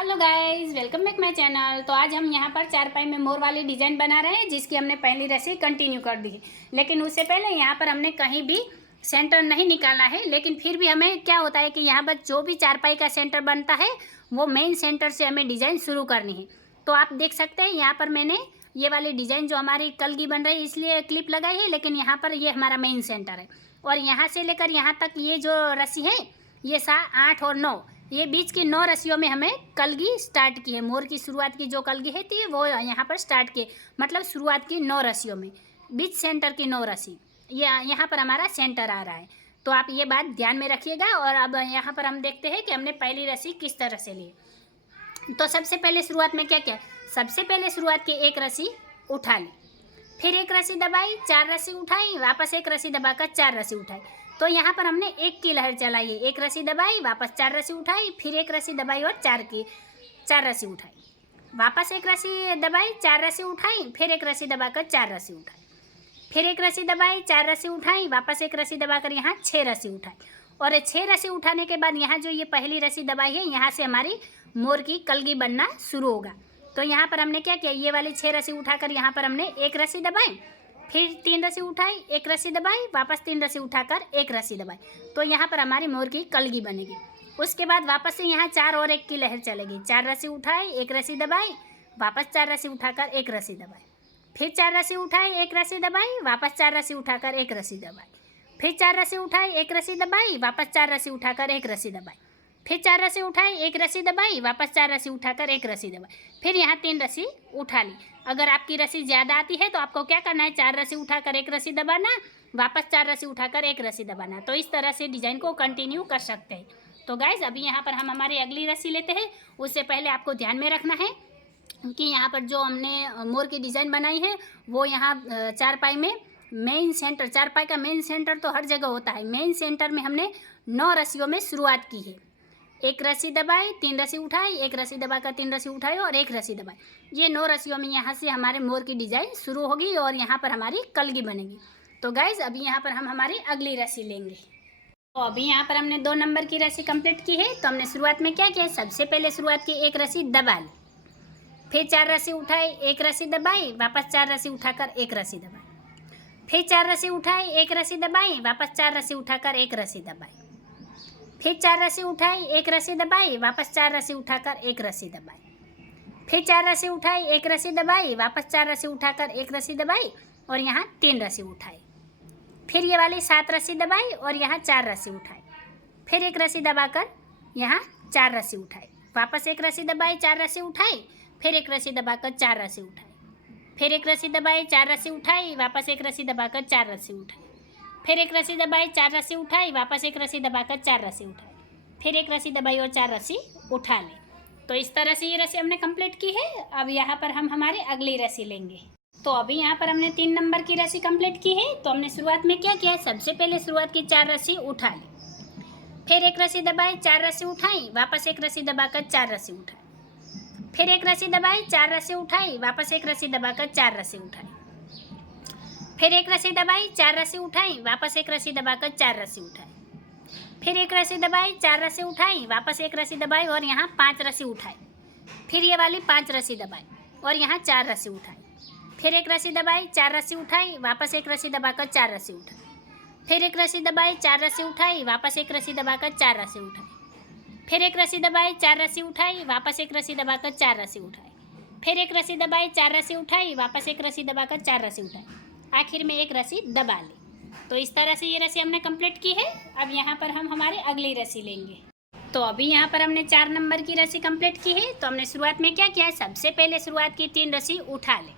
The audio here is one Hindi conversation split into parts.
Hello guys, welcome back my channel. तो आज हम यहाँ पर चारपाई में मोर वाली डिज़ाइन बना रहे हैं, जिसकी हमने पहली रस्सी कंटिन्यू कर दी है। लेकिन उससे पहले यहाँ पर हमने कहीं भी सेंटर नहीं निकाला है, लेकिन फिर भी हमें क्या होता है कि यहाँ पर जो भी चारपाई का सेंटर बनता है वो मेन सेंटर से हमें डिज़ाइन शुरू करनी है। तो आप देख सकते हैं यहाँ पर मैंने ये वाली डिज़ाइन जो हमारी कलगी बन रही है इसलिए क्लिप लगाई है, लेकिन यहाँ पर ये हमारा मेन सेंटर है। और यहाँ से लेकर यहाँ तक ये जो रस्सी है ये 8 और 9, ये बीच की 9 रस्सियों में हमें कलगी स्टार्ट की है। मोर की शुरुआत की जो कलगी है थी वो यहाँ पर स्टार्ट की, मतलब शुरुआत की 9 रस्सियों में बीच सेंटर की 9 रस्सी, ये यहाँ पर हमारा सेंटर आ रहा है। तो आप ये बात ध्यान में रखिएगा। और अब यहाँ पर हम देखते हैं कि हमने पहली रस्सी किस तरह से ली। तो सबसे पहले शुरुआत में क्या किया, सबसे पहले शुरुआत की एक रस्सी उठा ली, फिर एक रस्सी दबाई, 4 रस्सी उठाई, वापस एक रस्सी दबाकर 4 रस्सी उठाई। तो यहाँ पर हमने एक की लहर चलाई है, एक रस्सी दबाई, वापस 4 रस्सी उठाई, फिर एक रस्सी दबाई और 4 रस्सी उठाई, वापस एक रस्सी दबाई, 4 रस्सी उठाई, फिर एक रस्सी दबाकर 4 रस्सी उठाई, फिर एक रस्सी दबाई, 4 रस्सी उठाई, वापस एक रस्सी दबाकर यहाँ 6 रस्सी उठाई। और 6 रस्सी उठाने के बाद यहाँ जो ये पहली रस्सी दबाई है यहाँ से हमारी मोर की कलगी बनना शुरू होगा। तो यहाँ पर हमने क्या किया, ये वाली 6 रस्सी उठाकर यहाँ पर हमने एक रस्सी दबाई, फिर 3 रस्सी उठाई, एक रस्सी दबाई, वापस 3 रस्सी उठाकर एक रस्सी दबाई। तो यहाँ पर हमारी मोर की कलगी बनेगी। उसके बाद वापस से यहाँ 4 और 1 की लहर चलेगी, 4 रस्सी उठाई, एक रस्सी दबाई, वापस 4 रस्सी उठाकर एक रस्सी दबाई, फिर 4 रस्सी उठाई, एक रस्सी दबाई, वापस 4 रस्सी उठाकर एक रस्सी दबाई, फिर 4 रस्सी उठाई, एक रस्सी दबाई, वापस 4 रस्सी उठाकर एक रस्सी दबाई, फिर 4 रस्सी उठाई, एक रस्सी दबाई, वापस 4 रस्सी उठाकर एक रस्सी दबाई, फिर यहाँ 3 रस्सी उठा ली। अगर आपकी रस्सी ज़्यादा आती है तो आपको क्या करना है, 4 रस्सी उठाकर एक रस्सी दबाना, वापस 4 रस्सी उठाकर एक रस्सी दबाना। तो इस तरह से डिज़ाइन को कंटिन्यू कर सकते हैं। तो गाइज अभी यहाँ पर हम हमारी अगली रस्सी लेते हैं। उससे पहले आपको ध्यान में रखना है कि यहाँ पर जो हमने मोर की डिज़ाइन बनाई है वो यहाँ चारपाई में मेन सेंटर, चारपाई का मेन सेंटर तो हर जगह होता है, मेन सेंटर में हमने 9 रस्सियों में शुरुआत की है। एक रस्सी दबाई, 3 रस्सी उठाई, एक रस्सी दबाकर 3 रस्सी उठाई और एक रस्सी दबाई। ये 9 रस्सियों में यहाँ से हमारे मोर की डिज़ाइन शुरू होगी और यहाँ पर हमारी कलगी बनेगी। तो गाइज अभी यहाँ पर हम हमारी अगली रस्सी लेंगे। तो अभी यहाँ पर हमने 2 नंबर की रस्सी कंप्लीट की है। तो हमने शुरुआत में क्या किया, सबसे पहले शुरुआत की एक रस्सी दबा ली, फिर 4 रस्सी उठाई, एक रस्सी दबाई, वापस 4 रस्सी उठाकर एक रस्सी दबाई, फिर 4 रस्सी उठाई, एक रस्सी दबाई, वापस 4 रस्सी उठाकर एक रस्सी दबाई, फिर 4 रस्सी उठाई, एक रस्सी दबाई, वापस 4 रस्सी उठाकर एक रस्सी दबाई, फिर 4 रस्सी उठाई, एक रस्सी दबाई, वापस 4 रस्सी उठाकर एक रस्सी दबाई और यहाँ 3 रस्सी उठाई, फिर ये वाली 7 रस्सी दबाई और यहाँ 4 रस्सी उठाई, फिर एक रस्सी दबाकर यहाँ 4 रस्सी उठाई, वापस एक रस्सी दबाई, 4 रस्सी उठाई, फिर एक रस्सी दबाकर 4 रस्सी उठाई, फिर एक रस्सी दबाई, 4 रस्सी उठाई, वापस एक रस्सी दबाकर 4 रस्सी उठाई, फिर एक रस्सी दबाई, 4 रस्सी उठाई, वापस एक रस्सी दबाकर 4 रस्सी उठाई, फिर एक रस्सी दबाई और 4 रस्सी उठा ली। तो इस तरह से ये रस्सी हमने कंप्लीट की है। अब यहाँ पर हम हमारी अगली रस्सी लेंगे। तो अभी यहाँ पर हमने 3 नंबर की रस्सी कंप्लीट की है। तो हमने शुरुआत में क्या किया, सबसे पहले शुरुआत की 4 रस्सी उठा ली, फिर एक रस्सी दबाई, 4 रस्सी उठाई, वापस एक रस्सी दबाकर 4 रस्सी उठाई, फिर एक रस्सी दबाई, 4 रस्सी उठाई, वापस एक रस्सी दबाकर 4 रस्सी उठाई, फिर एक रस्सी दबाई, 4 रस्सी उठाई, वापस एक रस्सी दबाकर 4 रस्सी उठाई, फिर एक रस्सी दबाई, 4 रस्सी उठाई, वापस एक रस्सी दबाई और यहाँ 5 रस्सी उठाई, फिर ये वाली 5 रस्सी दबाई और यहाँ 4 रस्सी उठाई, फिर एक रस्सी दबाई, 4 रस्सी उठाई, वापस एक रस्सी दबाकर 4 रस्सी उठाई, फिर एक रस्सी दबाई, 4 रस्सी उठाई, वापस एक रस्सी दबाकर 4 रस्सी उठाई, फिर एक रस्सी दबाई, 4 रस्सी उठाई, वापस एक रस्सी दबाकर 4 रस्सी उठाई, फिर एक रस्सी दबाई, 4 रस्सी उठाई, वापस एक रस्सी दबाकर 4 रस्सी उठाई, आखिर में एक रस्सी दबा ली। तो इस तरह से ये रस्सी हमने कंप्लीट की है। अब यहाँ पर हम हमारी अगली रस्सी लेंगे। तो अभी यहाँ पर हमने 4 नंबर की रस्सी कंप्लीट की है। तो हमने शुरुआत में क्या किया है, सबसे पहले शुरुआत की 3 रस्सी उठा ले,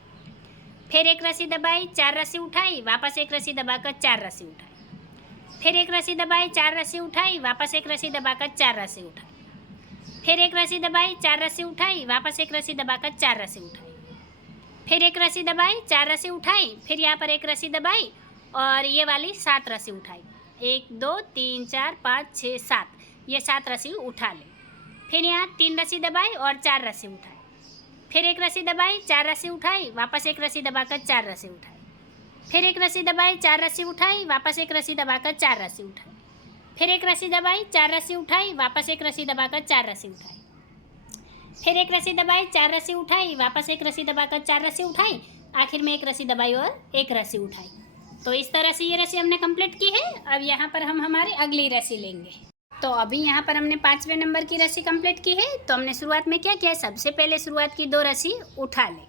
फिर एक रस्सी दबाई, 4 रस्सी उठाई, वापस एक रस्सी दबाकर 4 रस्सी उठाई, फिर एक रस्सी दबाई, 4 रस्सी उठाई, वापस एक रस्सी दबाकर 4 रस्सी उठाई, फिर एक रस्सी दबाई, 4 रस्सी उठाई, वापस एक रस्सी दबाकर 4 रस्सी उठाई, फिर एक रस्सी दबाई, 4 रस्सी उठाई, फिर यहाँ पर एक रस्सी दबाई और ये वाली 7 रस्सी उठाई, 1 2 3 4 5 6 7, ये 7 रस्सी उठा ले, फिर यहाँ 3 रस्सी दबाई और 4 रस्सी उठाई, फिर एक रस्सी दबाई, 4 रस्सी उठाई, वापस एक रस्सी दबाकर 4 रस्सी उठाई, फिर एक रस्सी दबाई, 4 रस्सी उठाई, वापस एक रस्सी दबाकर 4 रस्सी उठाई, फिर एक रस्सी दबाई, 4 रस्सी उठाई, वापस एक रस्सी दबाकर 4 रस्सी उठाई, फिर एक रस्सी दबाई, 4 रस्सी उठाई, वापस एक रस्सी दबाकर 4 रस्सी उठाई, आखिर में एक रस्सी दबाई और एक रस्सी उठाई। तो इस तरह से ये रस्सी हमने कंप्लीट की है। अब यहाँ पर हम हमारी अगली रस्सी लेंगे। तो अभी यहाँ पर हमने 5वें नंबर की रस्सी कंप्लीट की है। तो हमने शुरुआत में क्या किया, सबसे पहले शुरुआत की 2 रस्सी उठा ली,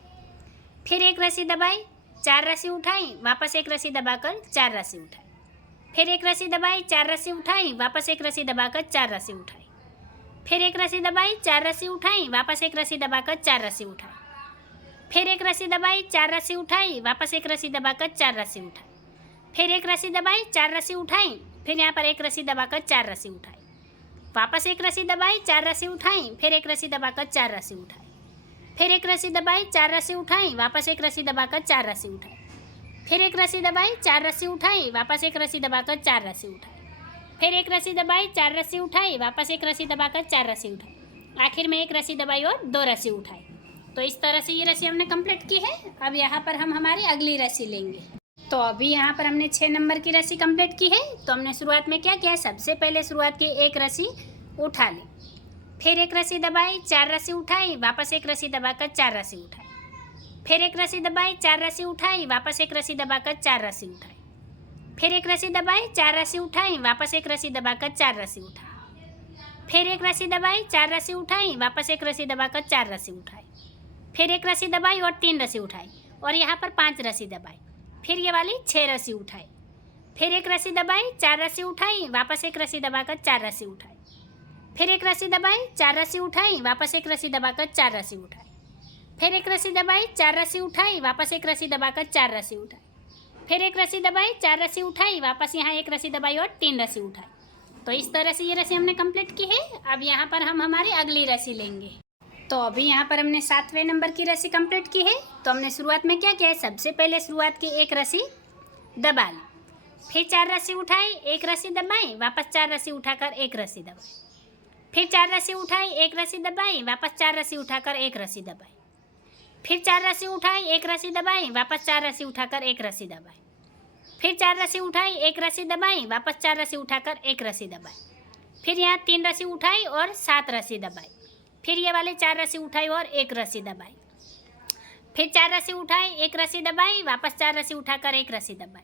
फिर एक रस्सी दबाई, 4 रस्सी उठाई, वापस एक रस्सी दबाकर 4 रस्सी उठाई, फिर एक रस्सी दबाई, 4 रस्सी उठाई, वापस एक रस्सी दबाकर 4 रस्सी उठाई, फिर एक रस्सी दबाई, 4 रस्सी उठाई, वापस एक रस्सी दबाकर 4 रस्सी उठाई, फिर एक रस्सी दबाई, 4 रस्सी उठाई, वापस एक रस्सी दबाकर 4 रस्सी उठाई, फिर एक रस्सी दबाई, 4 रस्सी उठाई, फिर यहाँ पर एक रस्सी दबाकर 4 रस्सी उठाई, वापस एक रस्सी दबाई, 4 रस्सी उठाई, फिर एक रस्सी दबाकर 4 रस्सी उठाई, फिर एक रस्सी दबाई, 4 रस्सी उठाई, वापस एक रस्सी दबाकर 4 रस्सी उठाई, फिर एक रस्सी दबाई, 4 रस्सी उठाई, वापस एक रस्सी दबाकर 4 रस्सी उठाई, फिर एक रस्सी दबाई, 4 रस्सी उठाई, वापस एक रस्सी दबाकर 4 रस्सी उठाई, आखिर में एक रस्सी दबाई और 2 रस्सी उठाई। तो इस तरह से ये रस्सी हमने कंप्लीट की है। अब यहाँ पर हम हमारी अगली रस्सी लेंगे। तो अभी यहाँ पर हमने 6 नंबर की रस्सी कंप्लीट की है। तो हमने शुरुआत में क्या किया, सबसे पहले शुरुआत की एक रस्सी उठा ली, फिर एक रस्सी दबाई, 4 रस्सी उठाई, वापस एक रस्सी दबाकर 4 रस्सी उठाई, फिर एक रस्सी दबाई, 4 रस्सी उठाई, वापस एक रस्सी दबाकर 4 रस्सी उठाई, फिर एक रस्सी दबाई, 4 रस्सी उठाई, वापस एक रस्सी दबाकर 4 रस्सी उठाई, फिर एक रस्सी दबाई, 4 रस्सी उठाई, वापस एक रस्सी दबाकर 4 रस्सी उठाई, फिर एक रस्सी दबाई और 3 रस्सी उठाई, और यहाँ पर 5 रस्सी दबाई, फिर ये वाली 6 रस्सी उठाई, फिर एक रस्सी दबाई, 4 रस्सी उठाई, वापस एक रस्सी दबाकर 4 रस्सी उठाई, फिर एक रस्सी दबाई, 4 रस्सी उठाई, वापस एक रस्सी दबाकर 4 रस्सी उठाई, फिर एक रस्सी दबाई, 4 रस्सी उठाई, वापस एक रस्सी दबाकर 4 रस्सी उठाई, फिर एक रस्सी दबाई, 4 रस्सी उठाई, वापस यहाँ एक रस्सी दबाई और 3 रस्सी उठाई। तो इस तरह से ये रस्सी हमने कंप्लीट की है। अब यहाँ पर हम हमारी अगली रस्सी लेंगे। तो अभी यहाँ पर हमने 7वें नंबर की रस्सी कंप्लीट की है। तो हमने शुरुआत में क्या किया है, सबसे पहले शुरुआत की एक रस्सी दबा ली, फिर 4 रस्सी उठाई, एक रस्सी दबाई, वापस 4 रस्सी उठाकर एक रस्सी दबाई, फिर 4 रस्सी उठाई, एक रस्सी दबाई, वापस 4 रस्सी उठाकर एक रस्सी दबाई, फिर 4 रस्सी उठाई, एक रस्सी दबाई, वापस 4 रस्सी उठाकर एक रस्सी दबाई, फिर 4 रस्सी उठाई, एक रस्सी दबाई, वापस 4 रस्सी उठाकर एक रस्सी दबाई, फिर यहाँ 3 रस्सी उठाई और 7 रस्सी दबाई, फिर ये वाले 4 रस्सी उठाई और एक रस्सी दबाई, फिर 4 रस्सी उठाई, एक रस्सी दबाई, वापस 4 रस्सी उठाकर एक रस्सी दबाई,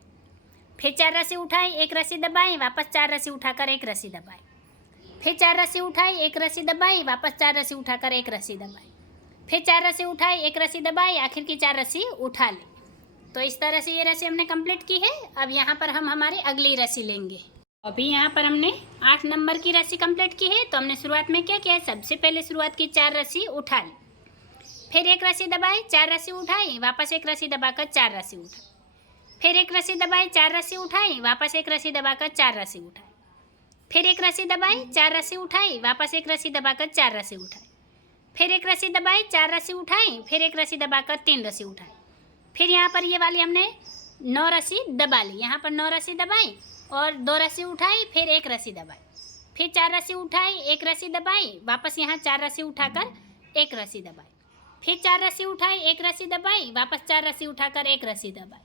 फिर 4 रस्सी उठाई, एक रस्सी दबाई, वापस 4 रस्सी उठाकर एक रस्सी दबाई, फिर 4 रस्सी उठाई, एक रस्सी दबाई, वापस 4 रस्सी उठाकर एक रस्सी दबाई, फिर 4 रस्सी उठाई, एक रस्सी दबाई, आखिर की 4 रस्सी उठा ली। तो इस तरह से ये रस्सी हमने कंप्लीट की है। अब यहाँ पर हम हमारी अगली रस्सी लेंगे। अभी यहाँ पर हमने 8 नंबर की रस्सी कंप्लीट की है। तो हमने शुरुआत में क्या किया है, सबसे पहले शुरुआत की 4 रस्सी उठा ली, फिर एक रस्सी दबाई, 4 रस्सी उठाई, वापस एक रस्सी दबाकर 4 रस्सी उठाई, फिर एक रस्सी दबाई, 4 रस्सी उठाई, वापस एक रस्सी दबाकर 4 रस्सी उठाई, फिर एक रस्सी दबाई, 4 रस्सी उठाई, वापस एक रस्सी दबाकर 4 रस्सी उठाई, फिर एक रस्सी दबाई, 4 रस्सी उठाई, फिर एक रस्सी दबाकर 3 रस्सी उठाई, फिर यहाँ पर ये वाली हमने 9 रस्सी दबा ली, यहाँ पर 9 रस्सी दबाई और 2 रस्सी उठाई, फिर एक रस्सी दबाई, फिर 4 रस्सी उठाई, एक रस्सी दबाई, वापस यहाँ 4 रस्सी उठाकर एक रस्सी दबाई, फिर 4 रस्सी उठाई, एक रस्सी दबाई, वापस 4 रस्सी उठाकर एक रस्सी दबाई,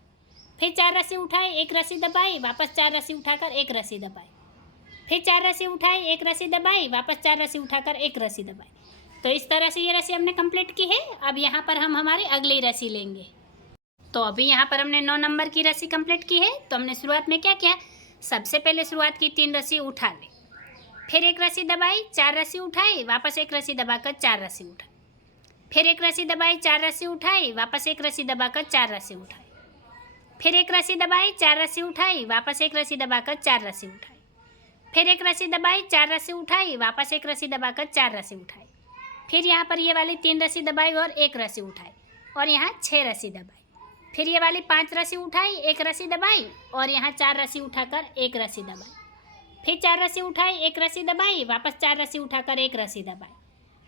फिर 4 रस्सी उठाई, एक रस्सी दबाई, वापस 4 रस्सी उठाकर एक रस्सी दबाई, फिर 4 रस्सी उठाई, एक रस्सी दबाई, वापस 4 रस्सी उठाकर एक रस्सी दबाई। तो इस तरह से ये रस्सी हमने कंप्लीट की है। अब यहाँ पर हम हमारी अगली रस्सी लेंगे। तो अभी यहाँ पर हमने 9 नंबर की रस्सी कंप्लीट की है। तो हमने शुरुआत में क्या किया, सबसे पहले शुरुआत की 3 रस्सी उठा ली, फिर एक रस्सी दबाई, 4 रस्सी उठाई, वापस एक रस्सी दबाकर 4 रस्सी उठाई, फिर एक रस्सी दबाई, 4 रस्सी उठाई, वापस एक रस्सी दबाकर 4 रस्सी उठाई, फिर एक रस्सी दबाई, 4 रस्सी उठाई, वापस एक रस्सी दबाकर 4 रस्सी उठाई, फिर एक रस्सी दबाई, 4 रस्सी उठाई, वापस एक रस्सी दबाकर 4 रस्सी उठाई, फिर यहाँ पर ये वाली 3 रस्सी दबाई और एक रस्सी उठाई और यहाँ 6 रस्सी दबाई, फिर ये वाली 5 रस्सी उठाई, एक रस्सी दबाई और यहाँ 4 रस्सी उठाकर एक रस्सी दबाई, फिर 4 रस्सी उठाई, एक रस्सी दबाई, वापस 4 रस्सी उठाकर एक रस्सी दबाई,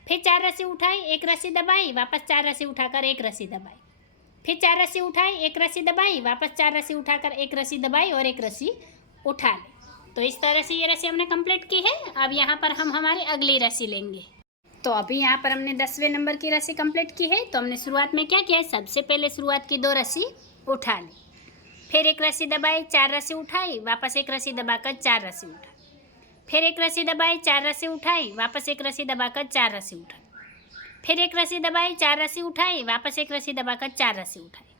फिर 4 रस्सी उठाई, एक रस्सी दबाई, वापस 4 रस्सी उठाकर एक रस्सी दबाई, फिर 4 रस्सी उठाई, एक रस्सी दबाई, वापस 4 रस्सी उठाकर एक रस्सी दबाई और एक रस्सी उठा ली। तो इस तरह से ये रस्सी हमने कंप्लीट की है। अब यहाँ पर हम हमारी अगली रस्सी लेंगे। तो अभी यहाँ पर हमने 10वें नंबर की रस्सी कंप्लीट की है। तो हमने शुरुआत में क्या किया है, सबसे पहले शुरुआत की 2 रस्सी उठा ली, फिर एक रस्सी दबाई, 4 रस्सी उठाई, वापस एक रस्सी दबाकर 4 रस्सी उठाई, फिर एक रस्सी दबाई, 4 रस्सी उठाई, वापस एक रस्सी दबाकर 4 रस्सी उठाई, फिर एक रस्सी दबाई, 4 रस्सी उठाई, वापस एक रस्सी दबाकर 4 रस्सी उठाई।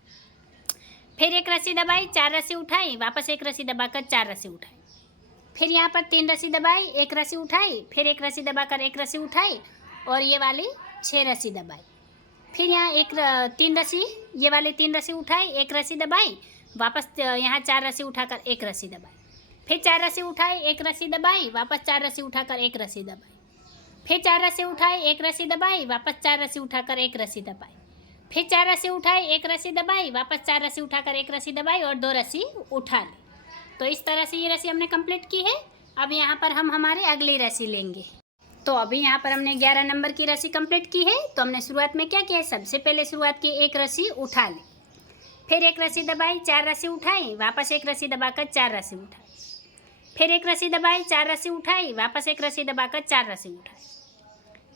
फिर एक रस्सी दबाई, 4 रस्सी उठाई, वापस एक रस्सी दबाकर 4 रस्सी उठाई। फिर यहाँ पर 3 रस्सी दबाई, एक रस्सी उठाई, फिर एक रस्सी दबाकर एक रस्सी उठाई और ये वाली 6 रस्सी दबाई। फिर यहाँ 3 रस्सी, ये वाली 3 रस्सी उठाई, एक रस्सी दबाई, वापस यहाँ 4 रस्सी उठाकर एक रस्सी दबाई। फिर 4 रस्सी उठाई, एक रस्सी दबाई, वापस 4 रस्सी उठाकर एक रस्सी दबाई। फिर 4 रस्सी उठाई, एक रस्सी दबाई, वापस 4 रस्सी उठाकर एक रस्सी दबाई। फिर 4 रस्सी उठाई, एक रस्सी दबाई, वापस 4 रस्सी उठाकर एक रस्सी दबाई और 2 रस्सी उठा ली। तो इस तरह से ये रस्सी हमने कंप्लीट की है। अब यहाँ पर हम हमारे अगली रस्सी लेंगे। तो अभी यहाँ पर हमने 11 नंबर की रस्सी कंप्लीट की है। तो हमने शुरुआत में क्या किया है, सबसे पहले शुरुआत की एक रस्सी उठा ली, फिर एक रस्सी दबाई, 4 रस्सी उठाई, वापस एक रस्सी दबाकर 4 रस्सी उठाई। फिर एक रस्सी दबाई, 4 रस्सी उठाई, वापस एक रस्सी दबाकर 4 रस्सी उठाई।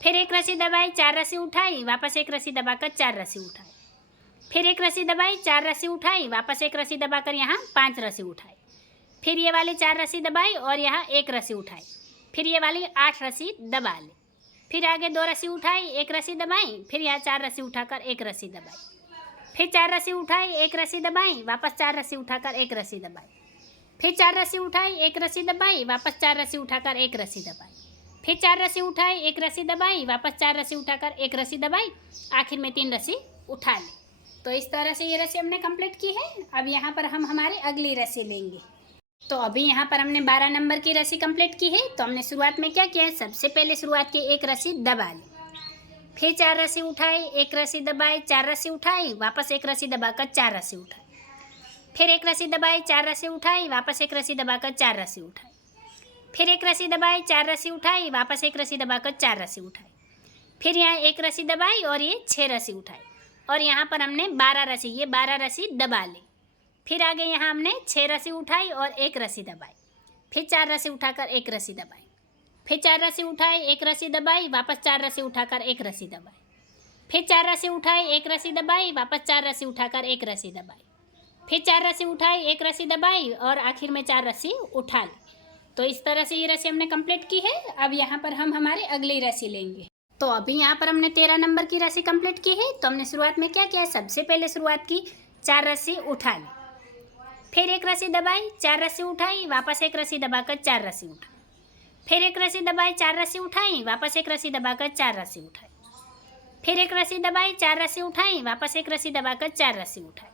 फिर एक रस्सी दबाई, 4 रस्सी उठाई, वापस एक रस्सी दबाकर 4 रस्सी उठाई। फिर एक रस्सी दबाई, 4 रस्सी उठाई, वापस एक रस्सी दबाकर यहाँ 5 रस्सी उठाई। फिर ये वाली 4 रस्सी दबाई और यहाँ एक रस्सी उठाई। फिर ये वाली 8 रस्सी दबा ली। फिर आगे 2 रस्सी उठाई, एक रस्सी दबाई, फिर यहाँ 4 रस्सी उठाकर एक रस्सी दबाई। फिर 4 रस्सी उठाई, एक रस्सी दबाई, वापस 4 रस्सी उठाकर एक रस्सी दबाई। फिर 4 रस्सी उठाई, एक रस्सी दबाई, वापस 4 रस्सी उठाकर एक रस्सी दबाई। फिर 4 रस्सी उठाई, एक रस्सी दबाई, वापस 4 रस्सी उठाकर एक रस्सी दबाई, आखिर में 3 रस्सी उठा ली। तो इस तरह से ये रस्सी हमने कंप्लीट की है। अब यहाँ पर हम हमारी अगली रस्सी लेंगे। तो अभी यहाँ पर हमने 12 नंबर की रस्सी कंप्लीट की है। तो हमने शुरुआत में क्या किया है, सबसे पहले शुरुआत की एक रस्सी दबा ली, फिर 4 रस्सी उठाई, एक रस्सी दबाई, 4 रस्सी उठाई, वापस एक रस्सी दबाकर 4 रस्सी उठाई। फिर एक रस्सी दबाई, 4 रस्सी उठाई, वापस एक रस्सी दबाकर 4 रस्सी उठाई। फिर एक रस्सी दबाई, 4 रस्सी उठाई, वापस एक रस्सी दबाकर 4 रस्सी उठाई। फिर यहाँ एक रस्सी दबाई और ये 6 रस्सी उठाई और यहाँ पर हमने 12 रस्सी, ये 12 रस्सी दबा ली। फिर आगे यहाँ हमने 6 रस्सी उठाई और एक रस्सी दबाई, फिर 4 रस्सी उठाकर एक रस्सी दबाई। फिर 4 रस्सी उठाई, एक रस्सी दबाई, वापस 4 रस्सी उठाकर एक रस्सी दबाई। फिर 4 रस्सी उठाई, एक रस्सी दबाई, वापस 4 रस्सी उठाकर एक रस्सी दबाई। फिर 4 रस्सी उठाई, एक रस्सी दबाई और आखिर में 4 रस्सी उठा ली। तो इस तरह से ये रस्सी हमने कंप्लीट की है। अब यहाँ पर हम हमारी अगली रस्सी लेंगे। तो अभी यहाँ पर हमने 13 नंबर की रस्सी कंप्लीट की है। तो हमने शुरुआत में क्या किया है, सबसे पहले शुरुआत की 4 रस्सी उठा ली, फिर एक रस्सी दबाई, 4 रस्सी उठाई, वापस एक रस्सी दबाकर 4 रस्सी उठाई। फिर एक रस्सी दबाई, 4 रस्सी उठाई, वापस एक रस्सी दबाकर 4 रस्सी उठाई। फिर एक रस्सी दबाई, 4 रस्सी उठाई, वापस एक रस्सी दबाकर 4 रस्सी उठाई।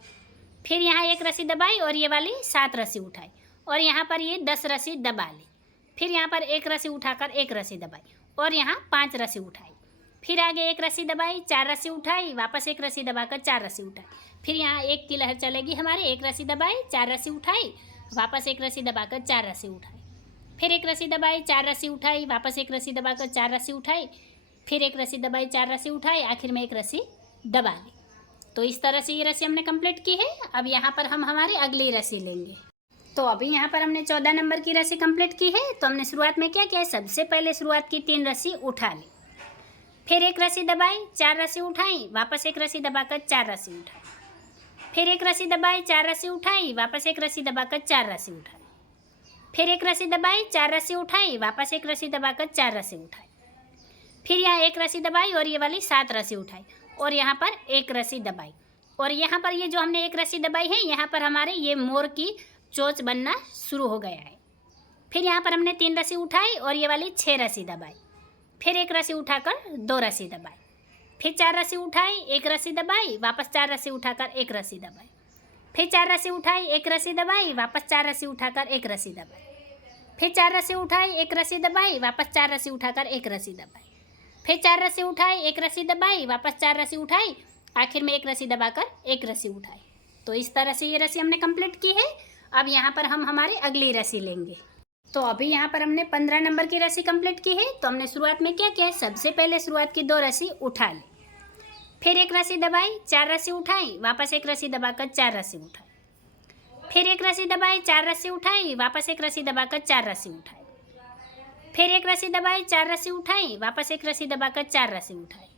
फिर यहाँ एक रस्सी दबाई और ये वाली 7 रस्सी उठाई और यहाँ पर ये 10 रस्सी दबा ली। फिर यहाँ पर एक रस्सी उठाकर एक रस्सी दबाई और यहाँ 5 रस्सी उठाई। फिर आगे एक रस्सी दबाई, 4 रस्सी उठाई, वापस एक रस्सी दबाकर 4 रस्सी उठाई। फिर यहाँ एक की लहर चलेगी हमारे, एक रस्सी दबाई, 4 रस्सी उठाई, वापस एक रस्सी दबाकर 4 रस्सी उठाई। फिर एक रस्सी दबाई, 4 रस्सी उठाई, वापस एक रस्सी दबाकर 4 रस्सी उठाई। फिर एक रस्सी दबाई, 4 रस्सी उठाई, आखिर में एक रस्सी दबा ली। तो इस तरह से ये रस्सी हमने कंप्लीट की है। अब यहाँ पर हम हमारी अगली रस्सी लेंगे। तो अभी यहाँ पर हमने 14 नंबर की रस्सी कंप्लीट की है। तो हमने शुरुआत में क्या किया है, सबसे पहले शुरुआत की 3 रस्सी उठा ली, फिर एक रस्सी दबाई, 4 रस्सी उठाई, वापस एक रस्सी दबाकर 4 रस्सी उठाई। फिर एक रस्सी दबाई, 4 रस्सी उठाई, वापस एक रस्सी दबाकर 4 रस्सी उठाई। फिर एक रस्सी दबाई, 4 रस्सी उठाई, वापस एक रस्सी दबाकर 4 रस्सी उठाई। फिर यहाँ एक रस्सी दबाई और ये वाली 7 रस्सी उठाई और यहाँ पर एक रस्सी दबाई और यहाँ पर ये जो हमने एक रस्सी दबाई है, यहाँ पर हमारे ये मोर की चोंच बनना शुरू हो गया है। फिर यहाँ पर हमने 3 रस्सी उठाई और ये वाली 6 रस्सी दबाई, फिर एक रस्सी उठाकर 2 रस्सी दबाई। फिर 4 रस्सी उठाई, एक रस्सी दबाई, वापस 4 रस्सी उठाकर एक रस्सी दबाई। फिर 4 रस्सी उठाई, एक रस्सी दबाई, वापस 4 रस्सी उठाकर एक रस्सी दबाई। फिर 4 रस्सी उठाई, एक रस्सी दबाई, वापस 4 रस्सी उठाकर एक रस्सी दबाई। फिर 4 रस्सी उठाई, एक रस्सी दबाई, वापस 4 रस्सी उठाई, आखिर में एक रस्सी दबाकर एक रस्सी उठाई। तो इस तरह से ये रस्सी हमने कंप्लीट की है। अब यहाँ पर हम हमारी अगली रस्सी लेंगे। तो अभी यहाँ पर हमने 15 नंबर की रस्सी कंप्लीट की है। तो हमने शुरुआत में क्या किया है, सबसे पहले शुरुआत की 2 रस्सी उठा ली, फिर एक रस्सी दबाई, 4 रस्सी उठाई, वापस एक रस्सी दबाकर 4 रस्सी उठाई। फिर एक रस्सी दबाई, 4 रस्सी उठाई, वापस एक रस्सी दबाकर 4 रस्सी उठाई। फिर एक रस्सी दबाई, 4 रस्सी उठाई, वापस एक रस्सी दबाकर 4 रस्सी उठाई।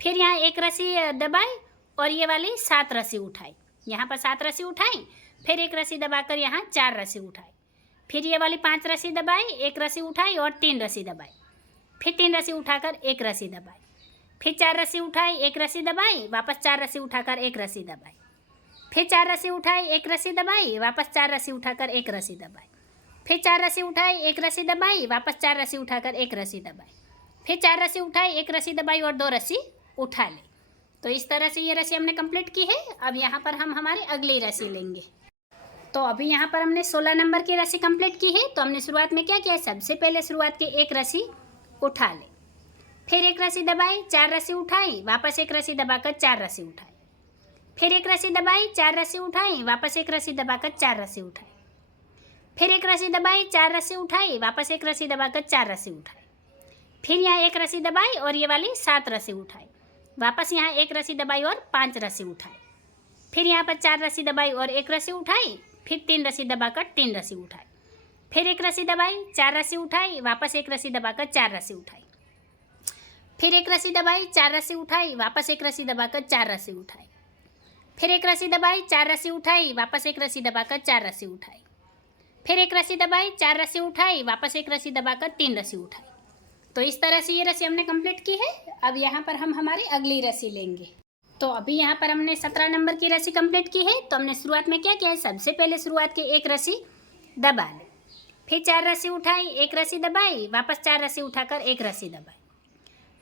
फिर यहाँ एक रस्सी दबाई और ये वाली 7 रस्सी उठाई, यहाँ पर 7 रस्सी उठाई, फिर एक रस्सी दबाकर यहाँ 4 रस्सी उठाई। फिर ये वाली 5 रस्सी दबाई, एक रस्सी उठाई और 3 रस्सी दबाई। फिर 3 रस्सी उठाकर एक रस्सी दबाई। फिर 4 रस्सी उठाई, एक रस्सी दबाई, वापस 4 रस्सी उठाकर एक रस्सी दबाई, फिर 4 रस्सी उठाई, एक रस्सी दबाई, वापस 4 रस्सी उठाकर एक रस्सी दबाई, फिर 4 रस्सी उठाई, एक रस्सी दबाई, वापस 4 रस्सी उठाकर एक रस्सी दबाई, फिर 4 रस्सी उठाई, एक रस्सी दबाई और 2 रस्सी उठा ले। तो इस तरह से ये रस्सी हमने कंप्लीट की है। अब यहाँ पर हम हमारी अगली रस्सी लेंगे। तो अभी यहाँ पर हमने 16 नंबर की रस्सी कंप्लीट की है। तो हमने शुरुआत में क्या किया है, सबसे पहले शुरुआत की एक रस्सी उठा ले, फिर एक रस्सी दबाई, 4 रस्सी उठाई, वापस एक रस्सी दबाकर 4 रस्सी उठाई, फिर एक रस्सी दबाई, 4 रस्सी उठाई, वापस एक रस्सी दबाकर 4 रस्सी उठाई, फिर एक रस्सी दबाई, 4 रस्सी उठाई, वापस एक रस्सी दबाकर 4 रस्सी उठाई, फिर यहाँ एक रस्सी दबाई और ये वाली 7 रस्सी उठाई, वापस यहाँ एक रस्सी दबाई और 5 रस्सी उठाई, फिर यहाँ पर 4 रस्सी दबाई और एक रस्सी उठाई, फिर 3 रस्सी दबाकर 3 रस्सी उठाई, फिर एक रस्सी दबाई, 4 रस्सी उठाई, वापस एक रस्सी दबाकर 4 रस्सी उठाई, फिर एक रस्सी दबाई, 4 रस्सी उठाई, वापस एक रस्सी दबाकर 4 रस्सी उठाई, फिर एक रस्सी दबाई, 4 रस्सी उठाई, वापस एक रस्सी दबाकर 4 रस्सी उठाई, फिर एक रस्सी दबाई, 4 रस्सी उठाई, वापस एक रस्सी दबाकर 3 रस्सी उठाई। तो इस तरह से ये रस्सी हमने कंप्लीट की है। अब यहाँ पर हम हमारी अगली रस्सी लेंगे। तो अभी यहाँ पर हमने 17 नंबर की रस्सी कंप्लीट की है। तो हमने शुरुआत में क्या किया है, सबसे पहले शुरुआत की एक रस्सी दबा ले, फिर 4 रस्सी उठाई, एक रस्सी दबाई, वापस 4 रस्सी उठाकर एक रस्सी दबाई,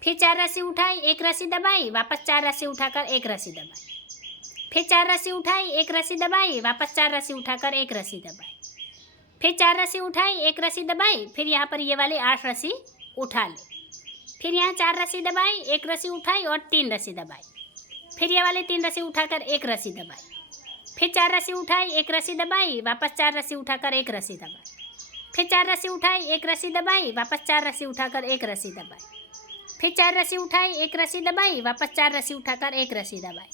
फिर 4 रस्सी उठाई, एक रस्सी दबाई, वापस 4 रस्सी उठाकर एक रस्सी दबाई, फिर 4 रस्सी उठाई, एक रस्सी दबाई, वापस 4 रस्सी उठाकर एक रस्सी दबाई, फिर 4 रस्सी उठाई, एक रस्सी दबाई, फिर यहाँ पर ये वाली 8 रस्सी उठा ले, फिर यहाँ 4 रस्सी दबाई, एक रस्सी उठाई और 3 रस्सी दबाई, फिर ये वाले 3 रस्सी उठाकर एक रस्सी दबाई, फिर 4 रस्सी उठाई, एक रस्सी दबाई, वापस 4 रस्सी उठाकर एक रस्सी दबाई, फिर 4 रस्सी उठाई, एक रस्सी दबाई, वापस 4 रस्सी उठाकर एक रस्सी दबाई, फिर 4 रस्सी उठाई, एक रस्सी दबाई, वापस 4 रस्सी उठाकर एक रस्सी दबाई,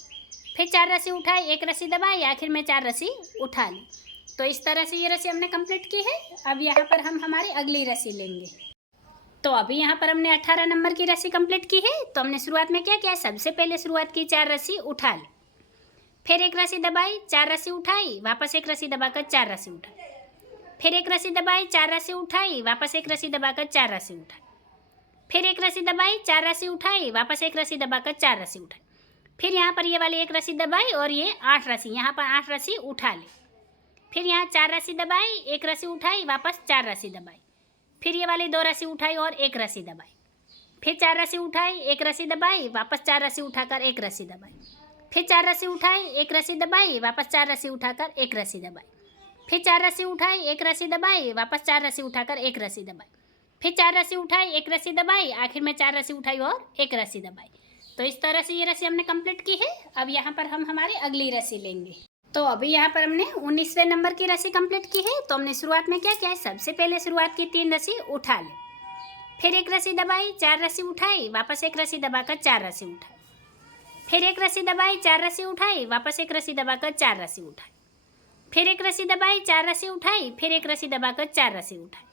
फिर 4 रस्सी उठाई, एक रस्सी दबाई, आखिर में 4 रस्सी उठा ली। तो इस तरह से ये रस्सी हमने कंप्लीट की है। अब यहाँ पर हम हमारी अगली रस्सी लेंगे। तो अभी यहाँ पर हमने 18 नंबर की रस्सी कंप्लीट की है। तो हमने शुरुआत में क्या किया, सबसे पहले शुरुआत की 4 रस्सी उठा ली, फिर एक रस्सी दबाई, 4 रस्सी उठाई, वापस एक रस्सी दबाकर 4 रस्सी उठाई, फिर एक रस्सी दबाई, 4 रस्सी उठाई, वापस एक रस्सी दबाकर 4 रस्सी उठाई, फिर एक रस्सी दबाई, 4 रस्सी उठाई, वापस एक रस्सी दबाकर 4 रस्सी उठाई, फिर यहाँ पर ये वाली एक रस्सी दबाई और ये 8 रस्सी, यहाँ पर 8 रस्सी उठा ली, फिर यहाँ 4 रस्सी दबाई, एक रस्सी उठाई, वापस 4 रस्सी दबाई, फिर ये वाली 2 रस्सी उठाई और एक रस्सी दबाई, फिर 4 रस्सी उठाई, एक रस्सी दबाई, वापस 4 रस्सी उठाकर एक रस्सी दबाई, फिर 4 रस्सी उठाई, एक रस्सी दबाई, वापस 4 रस्सी उठाकर एक रस्सी दबाई, फिर 4 रस्सी उठाई, एक रस्सी दबाई, वापस 4 रस्सी उठाकर एक रस्सी दबाई, फिर 4 रस्सी उठाई, एक रस्सी दबाई, आखिर में 4 रस्सी उठाई और एक रस्सी दबाई। तो इस तरह से ये रस्सी हमने कंप्लीट की है। अब यहाँ पर हम हमारी अगली रस्सी लेंगे। तो अभी यहाँ पर हमने 19वें नंबर की रस्सी कंप्लीट की है। तो हमने शुरुआत में क्या किया है, सबसे पहले शुरुआत की 3 रस्सी उठा ले, फिर एक रस्सी दबाई, 4 रस्सी उठाई, वापस एक रस्सी दबाकर 4 रस्सी उठाई, फिर एक रस्सी दबाई, 4 रस्सी उठाई, वापस एक रस्सी दबाकर 4 रस्सी उठाई, फिर एक रस्सी दबाई, 4 रस्सी उठाई, फिर एक रस्सी दबाकर 4 रस्सी उठाई,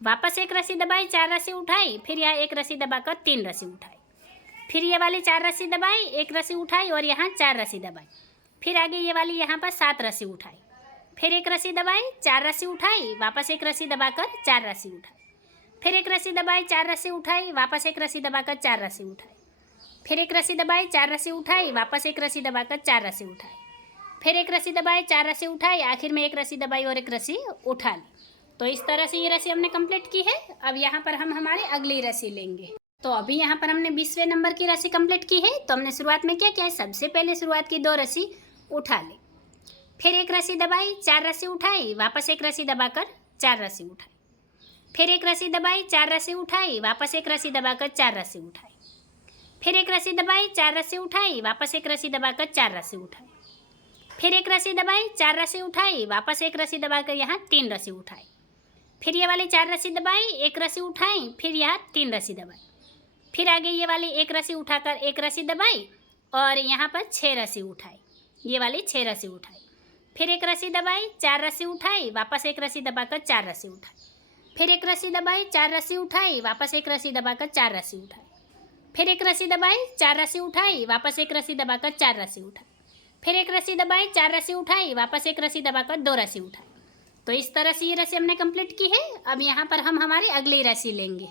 वापस एक रस्सी दबाई, 4 रस्सी उठाई, फिर यहाँ एक रस्सी दबाकर 3 रस्सी उठाई, फिर ये वाली 4 रस्सी दबाई, एक रस्सी उठाई और यहाँ 4 रस्सी दबाई, फिर आगे ये वाली यहाँ पर 7 रस्सी उठाई, फिर एक रस्सी दबाई, 4 रस्सी उठाई, वापस एक रस्सी दबाकर 4 रस्सी उठाई, फिर एक रस्सी दबाई, 4 रस्सी उठाई, वापस एक रस्सी दबाकर 4 रस्सी उठाई, फिर एक रस्सी दबाई, 4 रस्सी उठाई, वापस एक रस्सी दबाकर 4 रस्सी उठाई, फिर एक रस्सी दबाई, 4 रस्सी उठाई, आखिर में एक रस्सी दबाई और एक रस्सी उठा ली। तो इस तरह से ये रस्सी हमने कंप्लीट की है। अब यहाँ पर हम हमारी अगली रस्सी लेंगे। तो अभी यहाँ पर हमने 20वें नंबर की रस्सी कंप्लीट की है। तो हमने शुरुआत में क्या किया है, सबसे पहले शुरुआत की 2 रस्सी उठा ली, फिर एक रस्सी दबाई, 4 रस्सी उठाई, वापस एक रस्सी दबाकर 4 रस्सी उठाई, फिर एक रस्सी दबाई, 4 रस्सी उठाई, वापस एक रस्सी दबाकर 4 रस्सी उठाई, फिर एक रस्सी दबाई, 4 रस्सी उठाई, वापस एक रस्सी दबाकर 4 रस्सी उठाई, फिर एक रस्सी दबाई, 4 रस्सी उठाई, वापस एक रस्सी दबाकर यहाँ 3 रस्सी उठाई, फिर ये वाली 4 रस्सी दबाई, एक रस्सी उठाई, फिर यहाँ 3 रस्सी दबाई, फिर आगे ये वाली एक रस्सी उठाकर एक रस्सी दबाई और यहाँ पर 6 रस्सी उठाई, ये वाली 6 रस्सी उठाई, फिर एक रस्सी दबाई, 4 रस्सी उठाई, वापस एक रस्सी दबाकर 4 रस्सी उठाई, फिर एक रस्सी दबाई, 4 रस्सी उठाई, वापस एक रस्सी दबाकर 4 रस्सी उठाई, फिर एक रस्सी दबाई, 4 रस्सी उठाई, वापस एक रस्सी दबाकर 4 रस्सी उठाई, फिर एक रस्सी दबाई, 4 रस्सी उठाई, वापस एक रस्सी दबाकर 2 रस्सी उठाई। तो इस तरह से ये रस्सी हमने कंप्लीट की है। अब यहाँ पर हम हमारी अगली रस्सी लेंगे।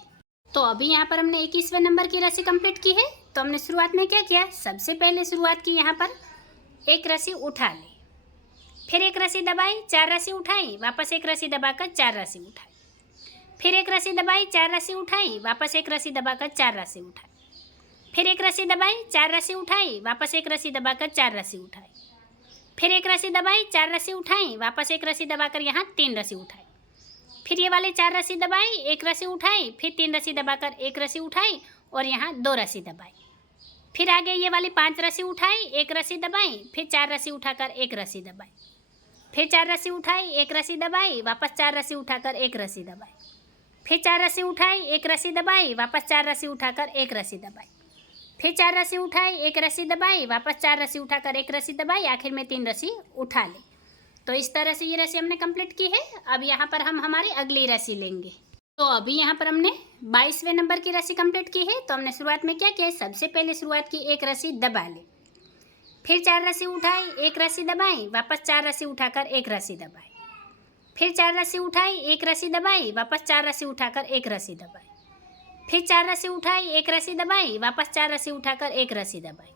तो अभी यहाँ पर हमने 21वें नंबर की रस्सी कंप्लीट की है। तो हमने शुरुआत में क्या किया, सबसे पहले शुरुआत की यहाँ पर एक रस्सी उठा ली, फिर एक रस्सी दबाई, 4 रस्सी उठाई, वापस एक रस्सी दबाकर 4 रस्सी उठाई, फिर एक रस्सी दबाई, 4 रस्सी उठाई, वापस एक रस्सी दबाकर 4 रस्सी उठाई, फिर एक रस्सी दबाई, 4 रस्सी उठाई, वापस एक रस्सी दबाकर 4 रस्सी उठाई, फिर एक रस्सी दबाई, 4 रस्सी उठाई, वापस एक रस्सी दबाकर यहाँ 3 रस्सी उठाई, फिर ये वाले 4 रस्सी दबाई, एक रस्सी उठाई, फिर 3 रस्सी दबाकर एक रस्सी उठाई और यहाँ 2 रस्सी दबाई, फिर आगे ये वाली 5 रस्सी उठाई, एक रस्सी दबाई, फिर 4 रस्सी उठाकर एक रस्सी दबाई, फिर 4 रस्सी उठाई, एक रस्सी दबाई, वापस 4 रस्सी उठाकर एक रस्सी दबाई, फिर 4 रस्सी उठाई, एक रस्सी दबाई, वापस 4 रस्सी उठाकर एक रस्सी दबाई, फिर 4 रस्सी उठाई, एक रस्सी दबाई, वापस 4 रस्सी उठाकर एक रस्सी दबाई, आखिर में 3 रस्सी उठा ली। तो इस तरह से ये रस्सी हमने कंप्लीट की है। अब यहाँ पर हम हमारी अगली रस्सी लेंगे। तो अभी यहाँ पर हमने 22वें नंबर की रस्सी कंप्लीट की है। तो हमने शुरुआत में क्या किया, सबसे पहले शुरुआत की एक रस्सी दबा ली, फिर 4 रस्सी उठाई, एक रस्सी दबाई, वापस 4 रस्सी उठाकर एक रस्सी दबाई, फिर 4 रस्सी उठाई, एक रस्सी दबाई, वापस 4 रस्सी उठाकर एक रस्सी दबाई, फिर 4 रस्सी उठाई, एक रस्सी दबाई, वापस 4 रस्सी उठाकर एक रस्सी दबाई,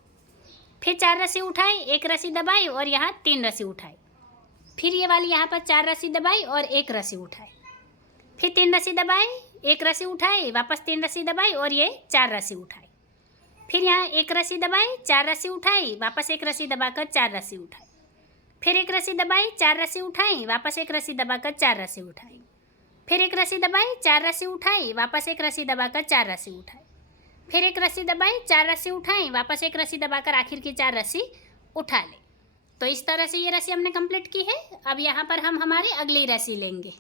फिर 4 रस्सी उठाई, एक रस्सी दबाई और यहाँ 3 रस्सी उठाई, फिर ये वाली यहाँ पर 4 रस्सी दबाई और एक रस्सी उठाई, फिर 3 रस्सी दबाई, एक रस्सी उठाई, वापस 3 रस्सी दबाई और ये 4 रस्सी उठाई, फिर यहाँ एक रस्सी दबाई, 4 रस्सी उठाई, वापस एक रस्सी दबाकर 4 रस्सी उठाई, फिर एक रस्सी दबाई, 4 रस्सी उठाई, वापस एक रस्सी दबाकर 4 रस्सी उठाई, फिर एक रस्सी दबाई, 4 रस्सी उठाई, वापस एक रस्सी दबाकर 4 रस्सी उठाई, फिर एक रस्सी दबाई, 4 रस्सी उठाई, वापस एक रस्सी दबाकर आखिर की 4 रस्सी उठा ले। तो इस तरह से ये रस्सी हमने कंप्लीट की है। अब यहाँ पर हम हमारी अगली रस्सी लेंगे।